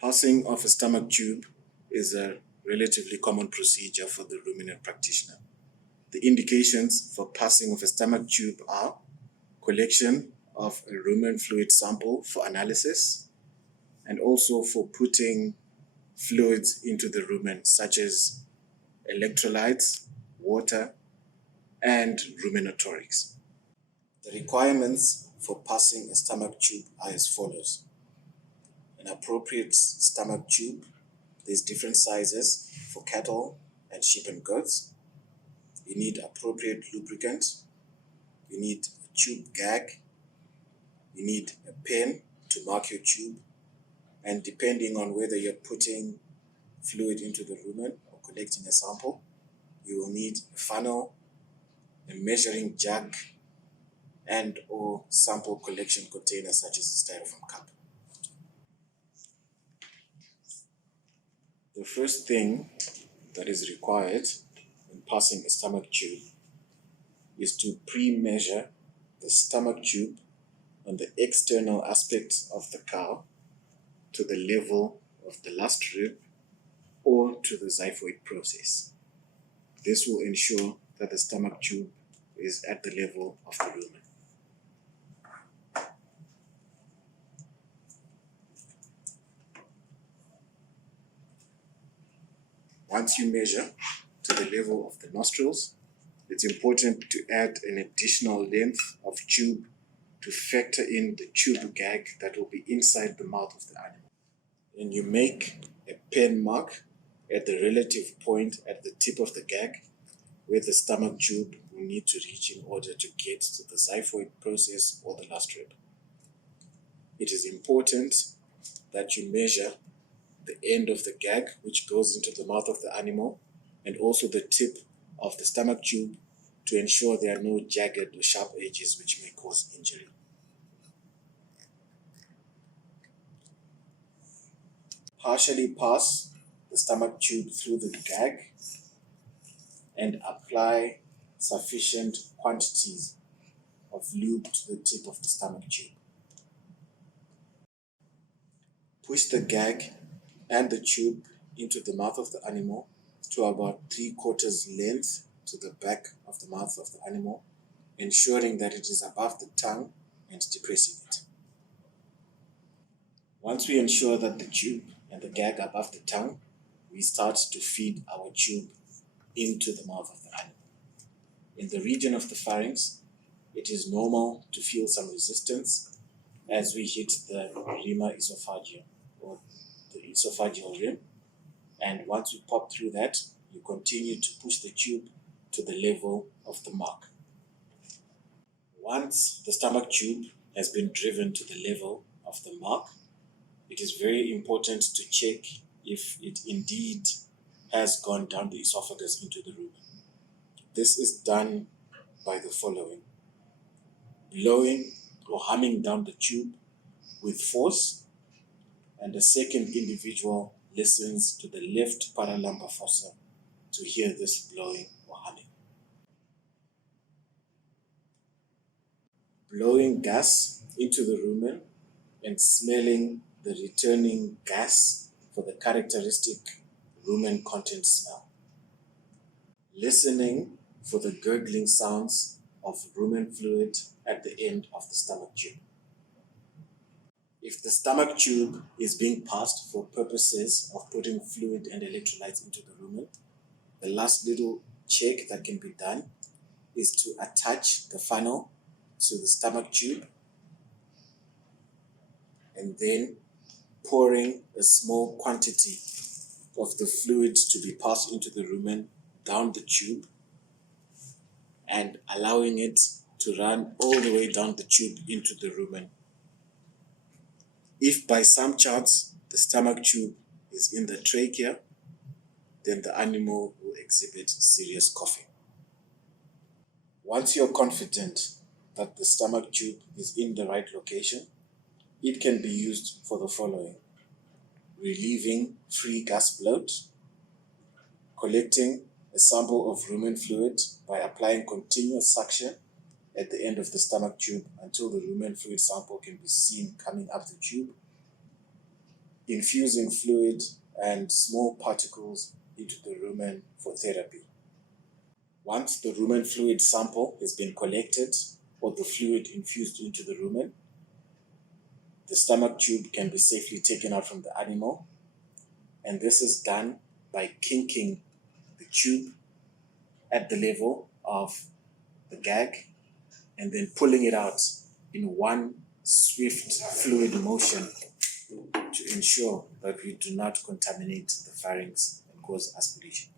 Passing of a stomach tube is a relatively common procedure for the ruminant practitioner. The indications for passing of a stomach tube are collection of a rumen fluid sample for analysis, and also for putting fluids into the rumen, such as electrolytes, water, and ruminatorics. The requirements for passing a stomach tube are as follows. An appropriate stomach tube, there's different sizes for cattle and sheep and goats. You need appropriate lubricant. You need a tube gag. You need a pen to mark your tube. And depending on whether you're putting fluid into the rumen or collecting a sample, you will need a funnel, a measuring jug, and or sample collection container such as a styrofoam cup. The first thing that is required in passing a stomach tube is to pre-measure the stomach tube on the external aspect of the cow to the level of the last rib or to the xiphoid process. This will ensure that the stomach tube is at the level of the rumen. Once you measure to the level of the nostrils, it's important to add an additional length of tube to factor in the tube gag that will be inside the mouth of the animal. And you make a pen mark at the relative point at the tip of the gag where the stomach tube will need to reach in order to get to the xiphoid process or the last rib. It is important that you measure the end of the gag which goes into the mouth of the animal and also the tip of the stomach tube to ensure there are no jagged or sharp edges which may cause injury. Partially pass the stomach tube through the gag and apply sufficient quantities of lube to the tip of the stomach tube. Push the gag and the tube into the mouth of the animal to about 3/4 length to the back of the mouth of the animal, ensuring that it is above the tongue and depressing it. Once we ensure that the tube and the gag are above the tongue, we start to feed our tube into the mouth of the animal. In the region of the pharynx, it is normal to feel some resistance as we hit the rima esophageum or the esophageal rim. And once we pop through that, you continue to push the tube to the level of the mark. Once the stomach tube has been driven to the level of the mark, it is very important to check if it indeed has gone down the esophagus into the rumen. This is done by the following: blowing or humming down the tube with force, and the second individual listens to the left paralumbar fossa to hear this blowing or humming. Blowing gas into the rumen and smelling the returning gas for the characteristic rumen content smell. Listening for the gurgling sounds of rumen fluid at the end of the stomach tube. If the stomach tube is being passed for purposes of putting fluid and electrolytes into the rumen, the last little check that can be done is to attach the funnel to the stomach tube and then pouring a small quantity of the fluid to be passed into the rumen down the tube and allowing it to run all the way down the tube into the rumen. If by some chance the stomach tube is in the trachea, then the animal will exhibit serious coughing. Once you're confident that the stomach tube is in the right location, it can be used for the following: relieving free gas bloat, collecting a sample of rumen fluid by applying continuous suction at the end of the stomach tube until the rumen fluid sample can be seen coming up the tube, infusing fluid and small particles into the rumen for therapy. Once the rumen fluid sample has been collected or the fluid infused into the rumen, the stomach tube can be safely taken out from the animal, and this is done by kinking the tube at the level of the gag and then pulling it out in one swift fluid motion to ensure that we do not contaminate the pharynx and cause aspiration.